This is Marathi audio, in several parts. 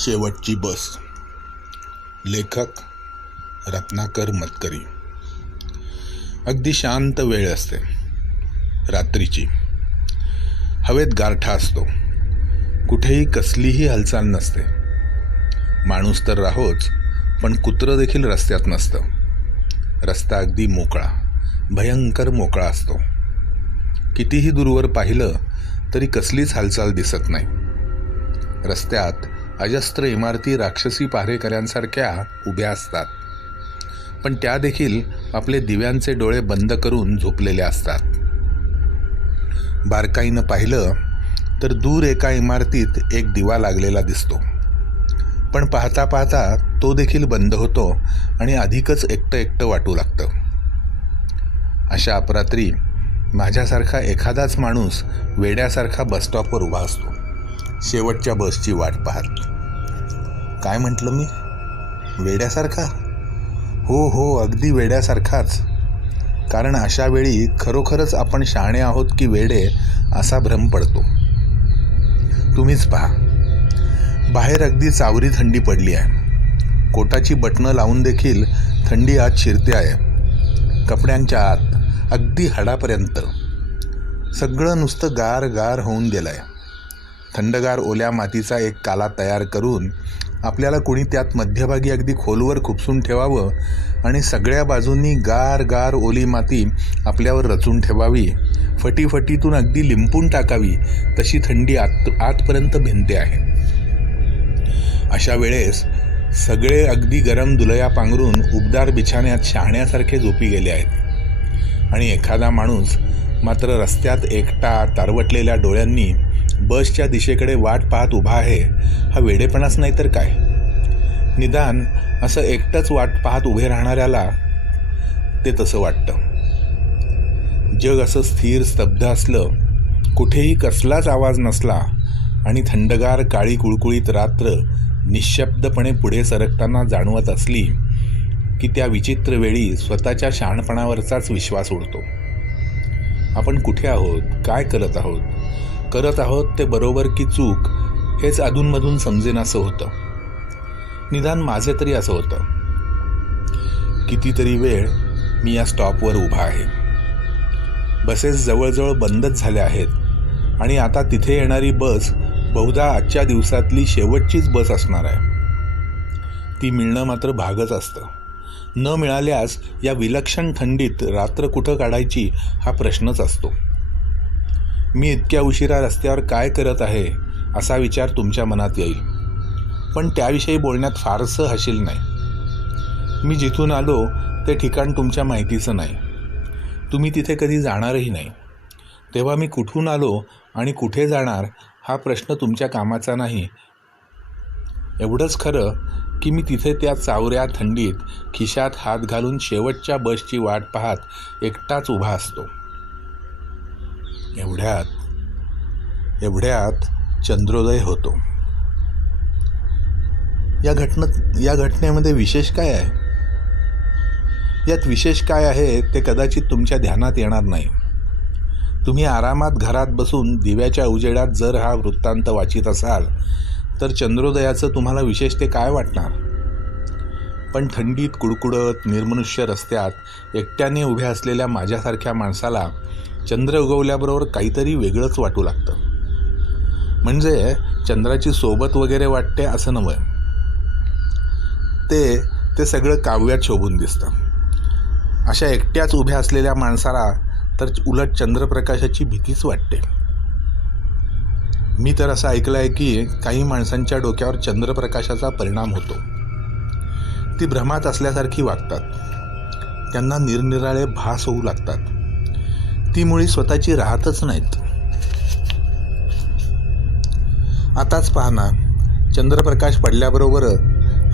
शेवटची बस. लेखक रत्नाकर मतकरी. अगदी शांत वेळ असते रात्रीची. हवेत गारठा असतो. कुठेही कसलीही हालचाल नसते. माणूस तर राहोच, पण कुत्रं देखील रस्त्यात नसतं. रस्ता अगदी मोकळा, भयंकर मोकळा असतो. कितीही दूरवर पाहिलं तरी कसलीच हालचाल दिसत नाही. रस्त्यात अजस्त्र इमारती राक्षसी पहारेकऱ्यांसारख्या उभ्या असतात, पण त्या देखील आपले दिव्यांचे डोळे बंद करून झोपलेल्या असतात. बारकाईनं पाहिलं तर दूर एका इमारतीत एक दिवा लागलेला दिसतो, पण पाहता पाहता तो देखील बंद होतो आणि अधिकच एकटं एकटं वाटू लागतं. अशा अपरात्री माझ्यासारखा एखादाच माणूस वेड्यासारखा बसस्टॉपवर उभा असतो, शेवटच्या बसची वाट पाहत. काय म्हटलं मी? वेड्यासारखा? हो, अगदी वेड्यासारखाच. कारण अशा वेळी खरोखरच आपण शहाणे आहोत की वेडे असा भ्रम पडतो. तुम्हीच पहा, बाहेर अगदी चावरी थंडी पडली आहे. कोटाची बटणं लावून देखील थंडी आत शिरते आहे. कपड्यांच्या आत अगदी हाडापर्यंत सगळं नुसतं गार गार होऊन गेलं आहे. थंडगार ओल्या मातीचा एक काला तयार करून आपल्याला कुणी त्यात मध्यभागी अगदी खोलवर खुपसून ठेवावं आणि सगळ्या बाजूंनी गार गार ओली माती आपल्यावर रचून ठेवावी, फटीफटीतून अगदी लिंपून टाकावी, तशी थंडी आतपर्यंत भिनते आहे. अशा वेळेस सगळे अगदी गरम दुलया पांघरून उबदार बिछाण्यात शहाण्यासारखे झोपी गेले आहेत, आणि एखादा माणूस मात्र रस्त्यात एकटा तारवटलेल्या डोळ्यांनी बसच्या दिशेकडे वाट पाहत उभा आहे. हा वेडेपणाच नाही तर काय. निदान असं एकटंच वाट पाहत उभे राहणाऱ्याला ते तसं वाटतं. जग असं स्थिर स्तब्ध असलं, कुठेही कसलाच आवाज नसला, आणि थंडगार काळी कुळकुळीत रात्र निःशब्दपणे पुढे सरकताना जाणवत असली की त्या विचित्र वेळी स्वतःच्या शहाणपणावरचाच विश्वास उडतो. आपण कुठे आहोत, काय करत आहोत ते बरोबर की चूक हेच अधूनमधून समजेनासं होतं. निदान माझे तरी असं होतं. कितीतरी वेळ मी या स्टॉपवर उभा आहे. बसेस जवळजवळ बंदच झाल्या आहेत, आणि आता तिथे येणारी बस बहुधा आजच्या दिवसातली शेवटचीच बस असणार आहे. ती मिळणं मात्र भागच असतं. न मिळाल्यास या विलक्षण थंडीत रात्र कुठं काढायची हा प्रश्नच असतो. मी इतक्या उशिरा रस्त्यावर काय करत आहे असा विचार तुमच्या मनात येईल, पण त्याविषयी बोलण्यात फारसं हशील नाही. मी जिथून आलो ते ठिकाण तुमच्या माहितीचं नाही. तुम्ही तिथे कधी जाणारही नाही. तेव्हा मी कुठून आलो आणि कुठे जाणार हा प्रश्न तुमच्या कामाचा नाही. एवढंच खरं की मी तिथे त्या चावऱ्या थंडीत खिशात हात घालून शेवटच्या बसची वाट पाहत एकटाच उभा असतो. एवढ्यात चंद्रोदय होतो. या घटनेमध्ये विशेष काय आहे? यात विशेष काय आहे ते कदाचित तुमच्या ध्यानात येणार नाही. तुम्ही आरामात घरात बसून दिव्याच्या उजेडात जर हा वृत्तांत वाचित असाल तर चंद्रोदयाचं तुम्हाला विशेष ते काय वाटणार? पण थंडीत कुडकुडत निर्मनुष्य रस्त्यात एकट्याने उभ्या असलेल्या माझ्यासारख्या माणसाला चंद्र उगवल्याबरोबर काहीतरी वेगळंच वाटू लागतं. म्हणजे चंद्राची सोबत वगैरे वाटते असं नव्हे. ते सगळं काव्यात शोभून दिसतं. अशा एकट्याच उभ्या असलेल्या माणसाला तर उलट चंद्रप्रकाशाची भीतीच वाटते. मी तर असं ऐकलं आहे की काही माणसांच्या डोक्यावर चंद्रप्रकाशाचा परिणाम होतो. ती भ्रमात असल्यासारखी वागतात. त्यांना निरनिराळे भास होऊ लागतात. ती मुळी स्वतःची राहतच नाहीत. आताच पहा ना, चंद्रप्रकाश पडल्याबरोबर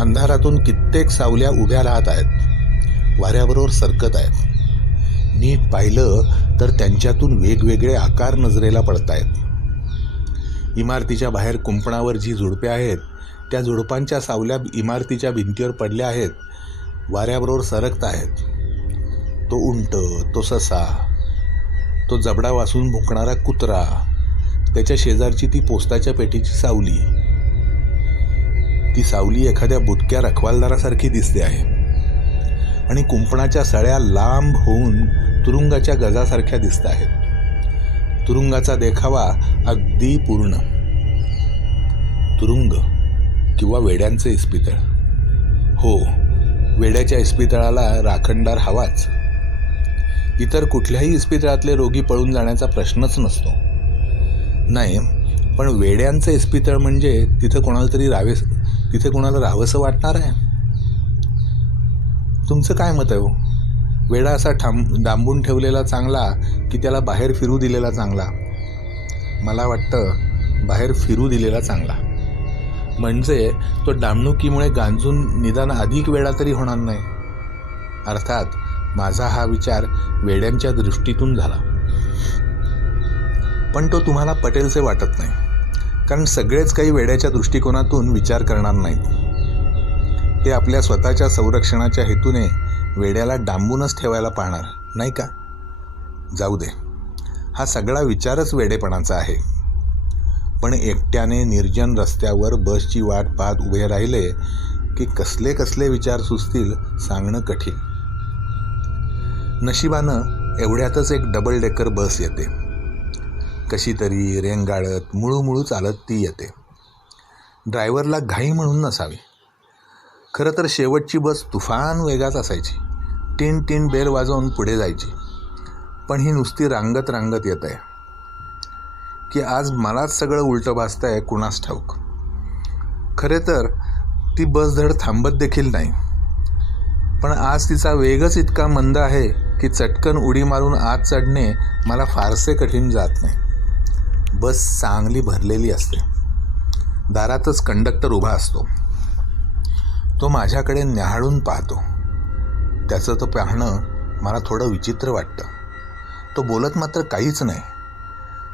अंधारातून कित्येक सावल्या उभ्या राहत आहेत, वाऱ्याबरोबर सरकत आहेत. नीट पाहिलं तर त्यांच्यातून वेगवेगळे आकार नजरेला पडत आहेत. इमारतीच्या बाहेर कुंपणावर जी झुडपे आहेत त्या झुडपांच्या सावल्या इमारतीच्या भिंतीवर पडल्या आहेत, वाऱ्याबरोबर सरकत आहेत. तो उंट, तो ससा, तो जबडा वासून भुंकणारा कुत्रा, त्याच्या शेजारची ती पोस्टाच्या पेटीची सावली, ती सावली एखाद्या बुटक्या रखवालदारासारखी दिसते आहे आणि कुंपणाच्या सळ्या लांब होऊन तुरुंगाच्या गजासारख्या दिसत आहेत. तुरुंगाचा देखावा अगदी पूर्ण. तुरुंग किंवा वेड्यांचे इस्पितळ. हो, वेड्याच्या इस्पितळाला राखणदार हवाच. इतर कुठल्याही इस्पितळातले रोगी पळून जाण्याचा प्रश्नच नसतो. नाही, पण वेड्यांचं इस्पितळ म्हणजे तिथे कोणाला राहावंसं वाटणार आहे? तुमचं काय मत आहे हो? वेडा असा डांबून ठेवलेला चांगला की त्याला बाहेर फिरू दिलेला चांगला? मला वाटतं बाहेर फिरू दिलेला चांगला. म्हणजे तो डांबणुकीमुळे गांजून निदान अधिक वेडा तरी होणार नाही. अर्थात माझा हा विचार वेड्यांच्या दृष्टीतून झाला, पण तो तुम्हाला पटेलसे वाटत नाही, कारण सगळेच काही वेड्याच्या दृष्टिकोनातून विचार करणार नाहीत. ते आपल्या स्वतःच्या संरक्षणाच्या हेतूने वेड्याला डांबूनच ठेवायला पाहणार, नाही का? जाऊ दे, हा सगळा विचारच वेडेपणाचा आहे. पण एकट्याने निर्जन रस्त्यावर बसची वाट पाहत उभे राहिले की कसले कसले विचार सुचतील सांगणं कठीण. नशिबानं एवढ्यातच एक डबल डेकर बस येते. कशी तरी रेंगाळत मुळूमुळू चालत ती येते. ड्रायव्हरला घाई म्हणून नसावी. खरं तर शेवटची बस तुफान वेगात असायची. टिन टिन बेल वाजवून पुढे जायची. पण ही नुसती रांगत रांगत येत आहे की आज मलाच सगळं उलटं भासतं आहे कुणास ठाऊक. खरे तर ती बस धड थांबत देखील नाही. पण आज तिचा वेगच इतका मंद आहे की चटकन उडी मारून आत चढणे मला फारसे कठीण जात नाही. बस चांगली भरलेली असते. दारातच कंडक्टर उभा असतो. तो माझ्याकडे न्याहाळून पाहतो. त्याचं तर पाहणं मला थोडं विचित्र वाटतं. तो बोलत मात्र काहीच नाही.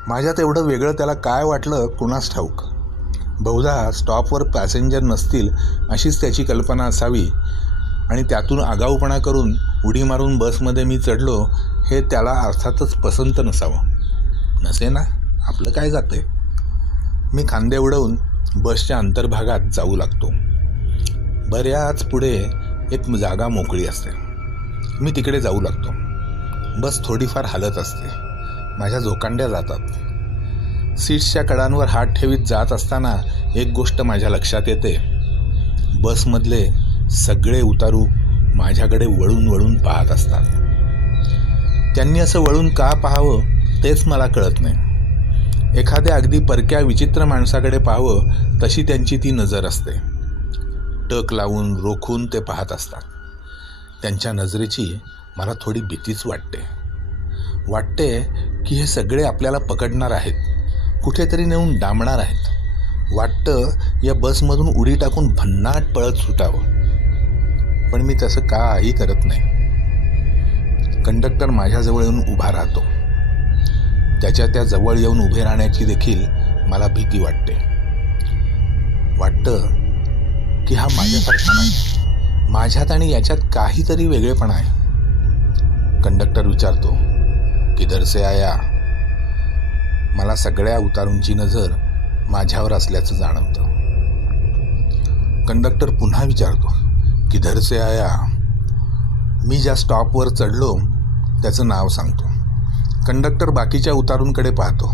माझ्यात एवढं वेगळं त्याला काय वाटलं कुणास ठाऊक. बहुधा स्टॉपवर पॅसेंजर नसतील अशीच त्याची कल्पना असावी आणि त्यातून आगाऊपणा करून उडी मारून बसमध्ये मी चढलो हे त्याला अर्थातच पसंत नसावं. नसे ना, आपलं काय जातंय. मी खांदे उडवून बसच्या अंतर्भागात जाऊ लागतो. बऱ्याच पुढे एक जागा मोकळी असते. मी तिकडे जाऊ लागतो. बस थोडीफार हालत असते. माझ्या झोकांड्या जातात. सीट्सच्या कडांवर हात ठेवीत जात असताना एक गोष्ट माझ्या लक्षात येते. बसमधले सगळे उतारू माझ्याकडे वळून वळून पाहत असतात. त्यांनी असं वळून का पाहावं तेच मला कळत नाही. एखाद्या अगदी परक्या विचित्र माणसाकडे पाहावं तशी त्यांची ती नजर असते. टक लावून रोखून ते पाहत असतात. त्यांच्या नजरेची मला थोडी भीतीच वाटते की हे सगळे आपल्याला पकडणार आहेत, कुठेतरी नेऊन डांबणार आहेत. वाटतं या बसमधून उडी टाकून भन्नाट पळत सुटावं, पण मी तसं काही करत नाही. कंडक्टर माझ्याजवळ येऊन उभा राहतो. त्या जवळ येऊन उभे राहण्याची देखील मला भीती वाटतं की हा माझ्यासारखा नाही. माझ्यात आणि याच्यात काहीतरी वेगळेपणा आहे. कंडक्टर विचारतो, किधर से आया? मला सगळ्या उतारूंची नजर माझ्यावर असल्याचं जाणवतं. कंडक्टर पुन्हा विचारतो, किधर से आया? मी ज्या स्टॉपवर चढलो त्याचं नाव सांगतो. कंडक्टर बाकीच्या उतारूंकडे पाहतो.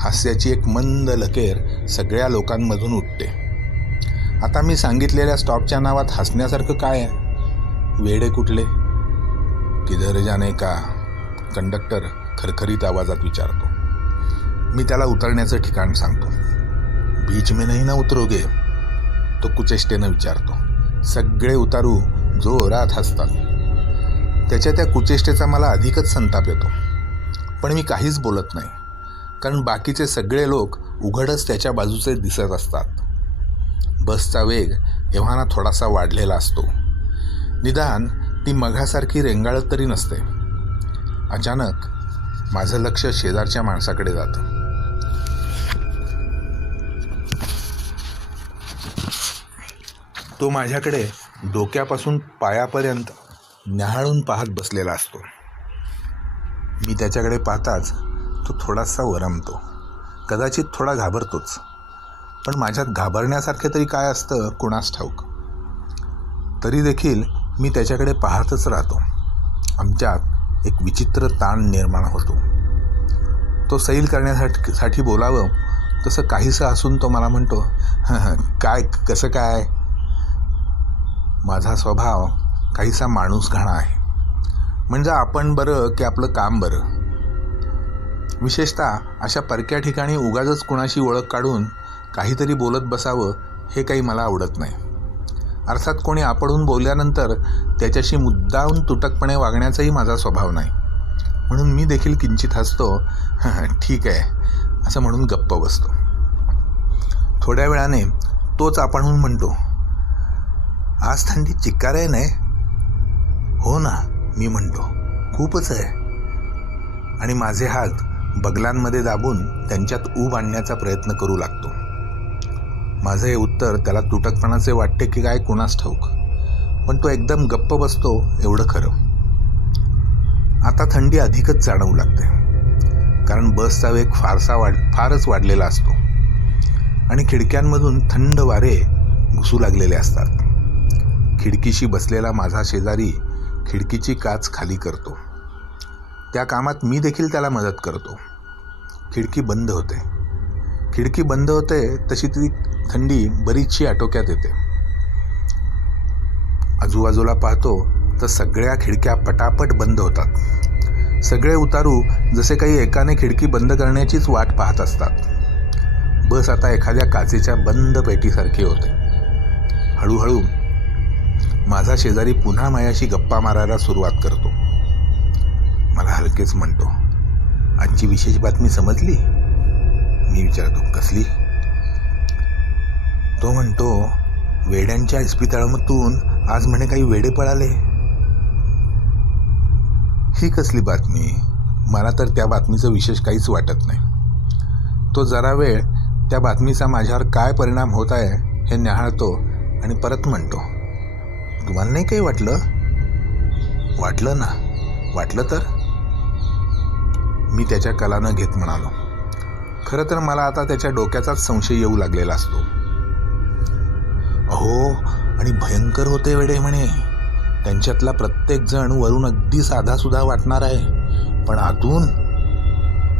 हास्याची एक मंद लकेर सगळ्या लोकांमधून उठते. आता मी सांगितलेल्या स्टॉपच्या नावात हसण्यासारखं काय आहे? वेडे कुठले? किधर जाने का? कंडक्टर खरखरीत आवाजात विचारतो. मी त्याला उतरण्याचं ठिकाण सांगतो. बीच में नहीं ना उतरोगे? तो कुचेष्टेनं विचारतो. सगळे उतारू जोरात हसतात. त्याच्या त्या कुचेष्टेचा मला अधिकच संताप येतो. पण मी काहीच बोलत नाही, कारण बाकीचे सगळे लोक उघडच त्याच्या बाजूचे दिसत असतात. बसचा वेग एव्हाना थोडासा वाढलेला असतो. निदान ती मघासारखी रेंगाळत तरी नसते. अचानक माझं लक्ष शेजारच्या माणसाकडे जातं. तो माझ्याकडे डोक्यापासून पायापर्यंत न्याहाळून पाहत बसलेला असतो. मी त्याच्याकडे पाहताच तो थोडासा वरमतो. कदाचित थोडा घाबरतोच. पण माझ्यात घाबरण्यासारखे तरी काय असतं कुणास ठाऊक. तरी देखील मी त्याच्याकडे पाहतच राहतो. आमच्यात एक विचित्र ताण निर्माण होतो. तो सैल करण्यासाठी बोलावं तसं काहीसं असून तो मला म्हणतो, काय कसं काय. माझा स्वभाव काहीसा माणूसघाणा आहे. म्हणजे आपण बरं की आपलं काम बरं. विशेषतः अशा परक्या ठिकाणी उगाचच कुणाशी ओळख काढून काहीतरी बोलत बसावं हे काही मला आवडत नाही. अर्थात कोणी आपणहून बोलल्यानंतर त्याच्याशी मुद्दाम तुटकपणे वागण्याचाही माझा स्वभाव नाही. म्हणून मी देखील किंचित हसतो, ठीक आहे असं म्हणून गप्प बसतो. थोड्या वेळाने तोच आपणहून म्हणतो, आज थंडी चिक्कार आहे नाही. हो ना, मी म्हणतो, खूपच आहे. आणि माझे हात बगलांमध्ये दाबून त्यांच्यात ऊब आणण्याचा प्रयत्न करू लागतो. माझं हे उत्तर त्याला तुटकपणाचे वाटते की काय कुणास ठाऊक, पण तो एकदम गप्प बसतो एवढं खरं. आता थंडी अधिकच जाणवू लागते, कारण बसचा वेग फारच वाढलेला असतो आणि खिडक्यांमधून थंड वारे घुसू लागलेले असतात. खिडकीशी बसलेला माझा शेजारी खिडकीची काच खाली करतो. त्या कामात मी देखील त्याला मदत करतो. खिडकी बंद होते तशी ती थंडी बरीचशी आटोक्यात येते. आजूबाजूला पाहतो तर सगळ्या खिडक्या पटापट बंद होतात. सगळे उतारू जसे काही एकाने खिडकी बंद करण्याचीच वाट पाहत असतात. बस आता एखाद्या काचेच्या बंद पेटीसारखी होते. हळूहळू माझा शेजारी पुन्हा माझ्याशी गप्पा मारायला सुरुवात करतो. मला हलकेच म्हणतो, आजची विशेष बातमी समजली. मी विचारतो, कसली. तो म्हणतो, वेड्यांच्या इस्पितळामधून आज म्हणे काही वेडे पळाले. ही कसली बातमी. मला तर त्या बातमीचं विशेष काहीच वाटत नाही. तो जरा वेळ त्या बातमीचा माझ्यावर काय परिणाम होत आहे हे न्याहाळतो आणि परत म्हणतो, तुम्हाला नाही काही वाटलं. वाटलं ना. वाटलं तर. मी त्याच्या कलानं घेत म्हणालो, खरं तर मला आता त्याच्या डोक्याचाच संशय येऊ लागलेला असतो. अहो, आणि भयंकर होते वेडे म्हणे. त्यांच्यातला प्रत्येक जण वरून अगदी साधासुधा वाटणार आहे, पण आतून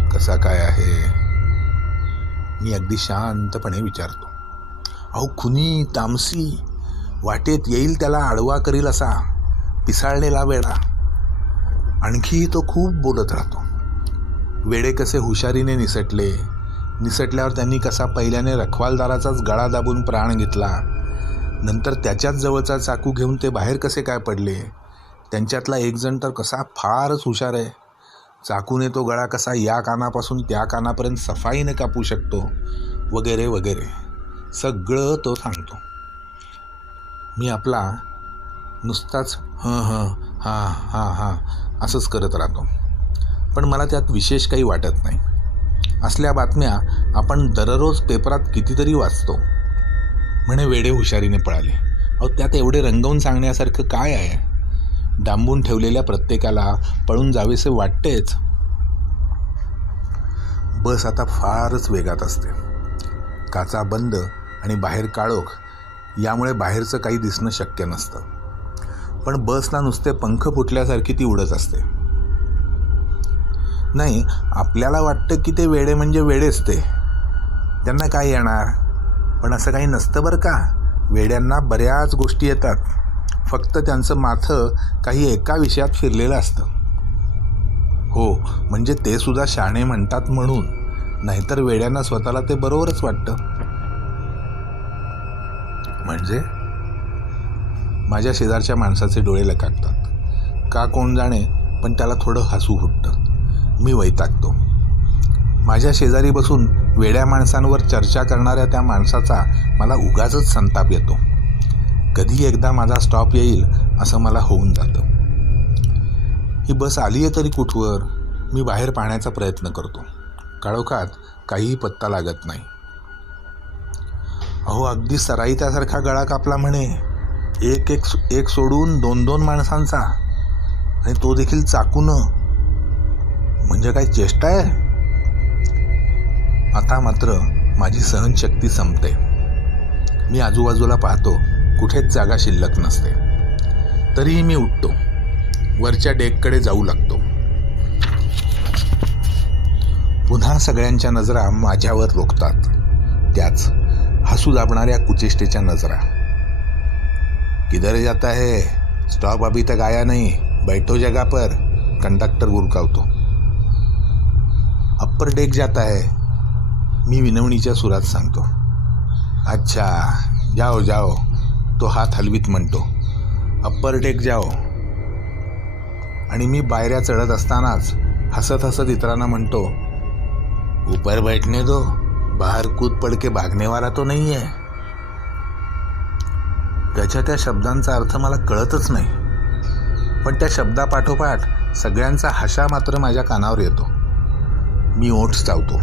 कसा काय आहे. मी अगदी शांतपणे विचारतो, अहो, खुनी, तामसी, वाटेत येईल त्याला आडवा करील असा पिसाळलेला वेडा. आणखी तो खूप बोलत राहतो. वेडे कसे हुशारीने निसटल्यावर त्यांनी कसा पहिल्याने रखवालदाराचाच गळा दाबून प्राण घेतला, नंतर त्याच्याच जवळचा चाकू घेऊन ते बाहेर कसे काय पडले, त्यांच्यातला एक जण तर कसा फारच हुशार आहे, चाकूने तो गळा कसा या कानापासून त्या कानापर्यंत सफाईने कापू शकतो, वगैरे वगैरे सगळं तो सांगतो. मी आपला नुसताच हां असंच करत राहतो. पण मला त्यात विशेष काही वाटत नाही. असल्या बातम्या आपण दररोज पेपरात कितीतरी वाचतो. म्हणे वेडे हुशारीने पळाले. अहो, त्यात एवढे रंगवून सांगण्यासारखं काय आहे. डांबून ठेवलेल्या प्रत्येकाला पळून जावेसे वाटतेच. बस आता फारच वेगात असते. काचा बंद आणि बाहेर काळोख, यामुळे बाहेरचं काही दिसणं शक्य नसतं. पण बसला नुसते पंख फुटल्यासारखी ती उडत असते. नाही, आपल्याला वाटतं की ते वेडे म्हणजे वेडेच, ते त्यांना काय येणार. पण असं काही नसतं बरं का. वेड्यांना बऱ्याच गोष्टी येतात. फक्त त्यांचं माथं काही एका विषयात फिरलेलं असतं. हो, म्हणजे ते सुद्धा शाणे म्हणतात म्हणून. नाहीतर वेड्यांना स्वतःला ते बरोबरच वाटतं. म्हणजे माझ्या शेजारच्या माणसाचे डोळे लकाकतात. का कोण जाणे, पण त्याला थोडं हसू फुटतं. मी वैतागतो. माझ्या शेजारी बसून वेड्या माणसांवर चर्चा करणाऱ्या त्या माणसाचा मला उगाचच संताप येतो. कधी एकदा माझा स्टॉप येईल असं मला होऊन जातं. ही बस आली आहे तरी कुठवर. मी बाहेर पाहण्याचा प्रयत्न करतो. काळोखात काहीही पत्ता लागत नाही. अहो, अगदी सराईत्यासारखा गळा कापला म्हणे. एक सोडून 2-2 माणसांचा, आणि तो देखील चाकूनं. म्हणजे काय चेष्टा आहे. आता मात्र माझी सहनशक्ती संपते. मी आजूबाजूला पाहतो, कुठेच जागा शिल्लक नसते. तरीही मी उठतो, वरच्या डेककडे जाऊ लागतो. पुन्हा सगळ्यांच्या नजरा माझ्यावर रोखतात. त्याच हसू दाबणाऱ्या कुचेष्टेच्या नजरा. किधर जाता है? स्टॉप अभी तक आया नहीं, बैठो जगह पर, कंडक्टर गुरकावतो. अप्पर डेक जाता है, मी विनवणीच्या सुरात सांगतो. अच्छा, जाओ जाओ, तो हात हलवीत म्हणतो. अप्पर डेक जाओ. आणि मी पायऱ्या चढत असतानाच हसत हसत इतरांना म्हणतो, ऊपर बैठने दो, बाहर कूद पड के भागने वाला तो नहीं है. त्याच्या त्या शब्दांचा अर्थ मला कळतच नाही, पण त्या शब्दापाठोपाठ सगळ्यांचा हशा मात्र माझ्या कानावर येतो. मी ओठ चावतो.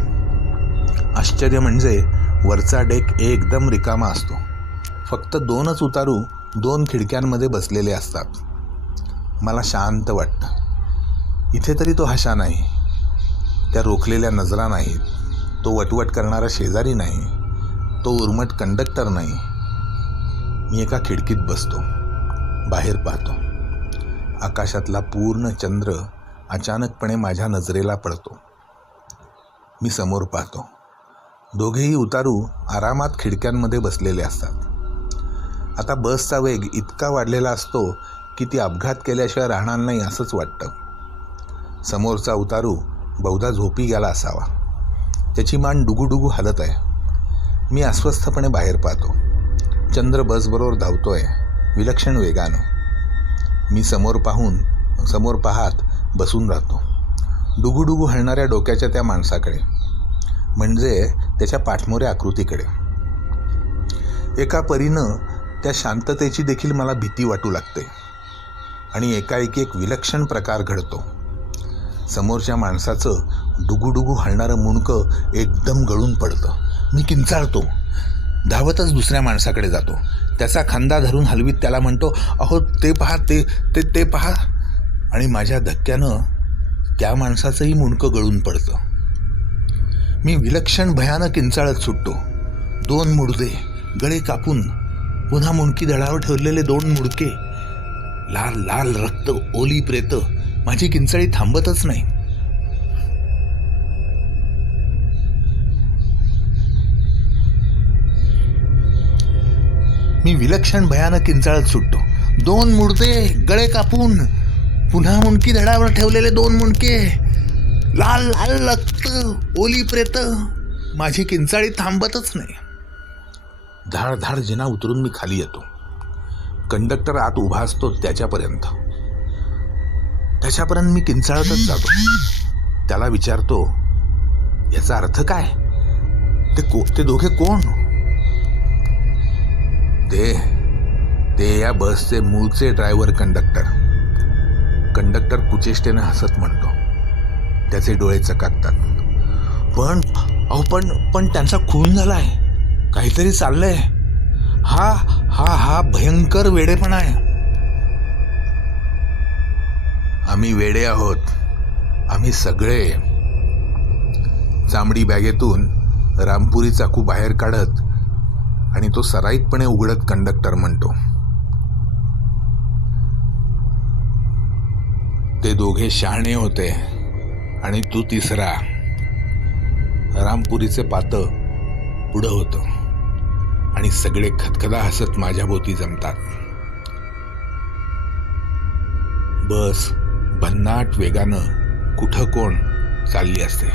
आश्चर्य म्हणजे वरचा डेक एकदम रिकामा असतो. फक्त 2च उतारू 2 खिडक्यांमध्ये बसलेले असतात. मला शांत वाटतं. इथे तरी तो हशा नाही, त्या रोखलेल्या नजरा नाहीत, तो वटवट करणारा शेजारी नाही, तो उर्मट कंडक्टर नाही. मी एका खिडकीत बसतो, बाहेर पाहतो. आकाशातला पूर्ण चंद्र अचानकपणे माझ्या नजरेला पडतो. मी समोर पाहतो. दोघेही उतारू आरामात खिडक्यांमध्ये बसलेले असतात. आता बसचा वेग इतका वाढलेला असतो की ती अपघात केल्याशिवाय राहणार नाही असंच वाटतं. समोरचा उतारू बहुधा झोपी गेला असावा. त्याची मान डुगुडुगू हलत आहे. मी अस्वस्थपणे बाहेर पाहतो. चंद्र बसबरोबर धावतोय विलक्षण वेगानं. मी समोर पाहत बसून राहतो, डुगुडुगू हलणाऱ्या डोक्याच्या त्या माणसाकडे, म्हणजे त्याच्या पाठमोऱ्या आकृतीकडे. एका परीनं त्या शांततेची देखील मला भीती वाटू लागते. आणि एकाएकी एक विलक्षण प्रकार घडतो. समोरच्या माणसाचं डुगुडुगू हलणारं मुंडकं एकदम गळून पडतं. मी किंचाळतो. धावतच दुसऱ्या माणसाकडे जातो. त्याचा खांदा धरून हलवीत त्याला म्हणतो, अहो ते पहा, ते पहा. आणि माझ्या धक्क्यानं त्या माणसाचंही मुंडकं गळून पडतं. मी विलक्षण भयानक किंचाळत सुटतो. 2 मुडदे, गळे कापून, पुन्हा मुंडकी धडावर ठेवलेले 2 मुडके, लाल लाल रक्त, ओली प्रेत. माझी किंचाळी थांबतच नाही. मी विलक्षण भयानक किंचाळत सुटतो. 2 मुडदे, गळे कापून, पुन्हा मुंडकी धडावर ठेवलेले 2 मुंडके, लाल लाल रक्त, ओली प्रेत. माझी किंचाळी थांबतच नाही. धाड धाड जिना उतरून मी खाली येतो. कंडक्टर आत उभा असतो त्याच्यापर्यंत मी किंचाळतच जातो. त्याला विचारतो, याचा अर्थ काय? ते दोघे कोण? ते या बसचे मूळचे ड्रायव्हर कंडक्टर कुचेष्टेने हसत म्हणतो. त्याचे डोळे चकाकतात. पण त्यांचा खून झालाय, काहीतरी चाललंय. हा भयंकर वेडेपणा आहे. आम्ही वेडे आहोत, आम्ही सगळे. चामडी बॅगेतून रामपुरी चाकू बाहेर काढत आणि तो सराईतपणे उघडत कंडक्टर म्हणतो, ते दोघे शहाणे होते आणि तू तिसरा. रामपुरीचे पातं पुढं होतं आणि सगळे खदखदा हसत माझ्या भोवती जमतात. बस भन्नाट वेगानं कुठं कोण चालली असते.